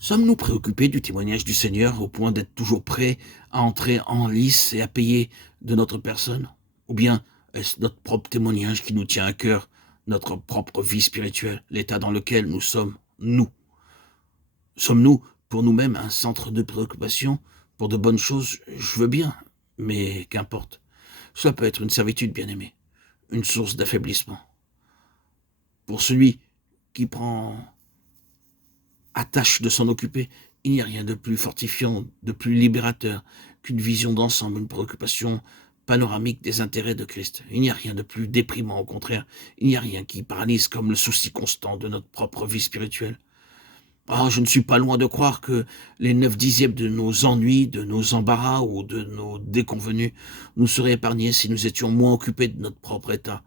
Sommes-nous préoccupés du témoignage du Seigneur au point d'être toujours prêts à entrer en lice et à payer de notre personne? Ou bien est-ce notre propre témoignage qui nous tient à cœur, notre propre vie spirituelle, l'état dans lequel nous sommes, nous? Sommes-nous, pour nous-mêmes, un centre de préoccupation pour de bonnes choses? Je veux bien, mais qu'importe. Cela peut être une servitude, bien-aimé, une source d'affaiblissement. Pour celui qui prend à tâche de s'en occuper, il n'y a rien de plus fortifiant, de plus libérateur qu'une vision d'ensemble, une préoccupation panoramique des intérêts de Christ. Il n'y a rien de plus déprimant, au contraire. Il n'y a rien qui paralyse comme le souci constant de notre propre vie spirituelle. Ah, je ne suis pas loin de croire que les 9/10 de nos ennuis, de nos embarras ou de nos déconvenus nous seraient épargnés si nous étions moins occupés de notre propre état.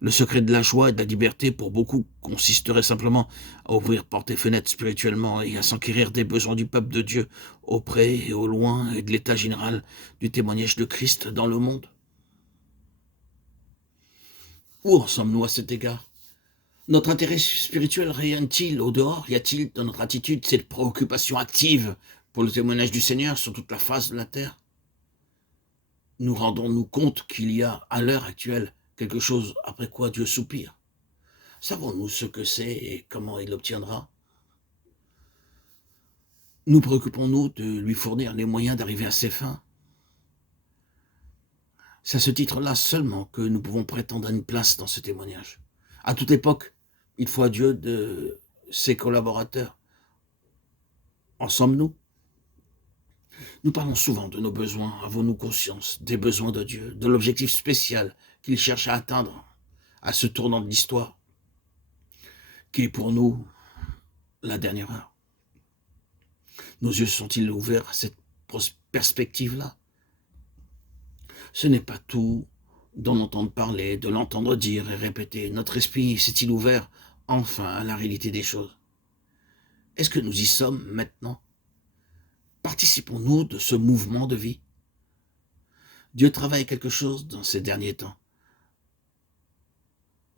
Le secret de la joie et de la liberté pour beaucoup consisterait simplement à ouvrir portes et fenêtres spirituellement et à s'enquérir des besoins du peuple de Dieu auprès et au loin et de l'état général du témoignage de Christ dans le monde. Où en sommes-nous à cet égard? Notre intérêt spirituel rayonne-t-il au dehors? Y a-t-il dans notre attitude cette préoccupation active pour le témoignage du Seigneur sur toute la face de la terre? Nous rendons-nous compte qu'il y a, à l'heure actuelle, quelque chose après quoi Dieu soupire? Savons-nous ce que c'est et comment il l'obtiendra? Nous préoccupons-nous de lui fournir les moyens d'arriver à ses fins? C'est à ce titre-là seulement que nous pouvons prétendre à une place dans ce témoignage. À toute époque, il faut à Dieu de ses collaborateurs. En sommes-nous? Nous parlons souvent de nos besoins. Avons-nous conscience des besoins de Dieu, de l'objectif spécial qu'il cherche à atteindre à ce tournant de l'histoire, qui est pour nous la dernière heure? Nos yeux sont-ils ouverts à cette perspective-là? Ce n'est pas tout d'en entendre parler, de l'entendre dire et répéter. Notre esprit s'est-il ouvert enfin à la réalité des choses? Est-ce que nous y sommes maintenant? Participons-nous de ce mouvement de vie? Dieu travaille quelque chose dans ces derniers temps.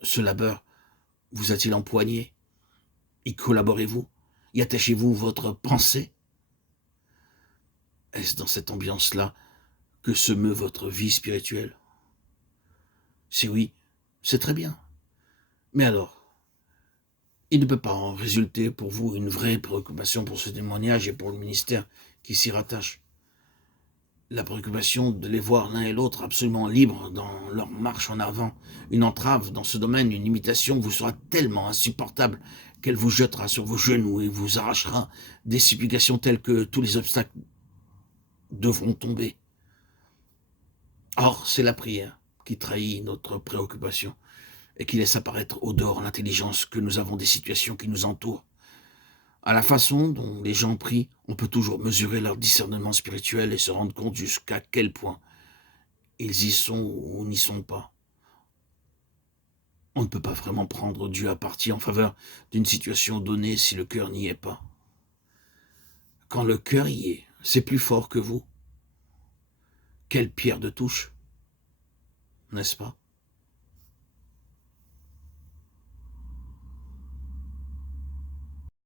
Ce labeur vous a-t-il empoigné? Y collaborez-vous? Y attachez-vous votre pensée? Est-ce dans cette ambiance-là que se meut votre vie spirituelle? Si oui, c'est très bien. Mais alors, il ne peut pas en résulter pour vous une vraie préoccupation pour ce témoignage et pour le ministère qui s'y rattache. La préoccupation de les voir l'un et l'autre absolument libres dans leur marche en avant. Une entrave dans ce domaine, une limitation vous sera tellement insupportable qu'elle vous jettera sur vos genoux et vous arrachera des supplications telles que tous les obstacles devront tomber. Or, c'est la prière qui trahit notre préoccupation et qui laisse apparaître au dehors l'intelligence que nous avons des situations qui nous entourent. À la façon dont les gens prient, on peut toujours mesurer leur discernement spirituel et se rendre compte jusqu'à quel point ils y sont ou n'y sont pas. On ne peut pas vraiment prendre Dieu à partie en faveur d'une situation donnée si le cœur n'y est pas. Quand le cœur y est, c'est plus fort que vous. Quelle pierre de touche, n'est-ce pas?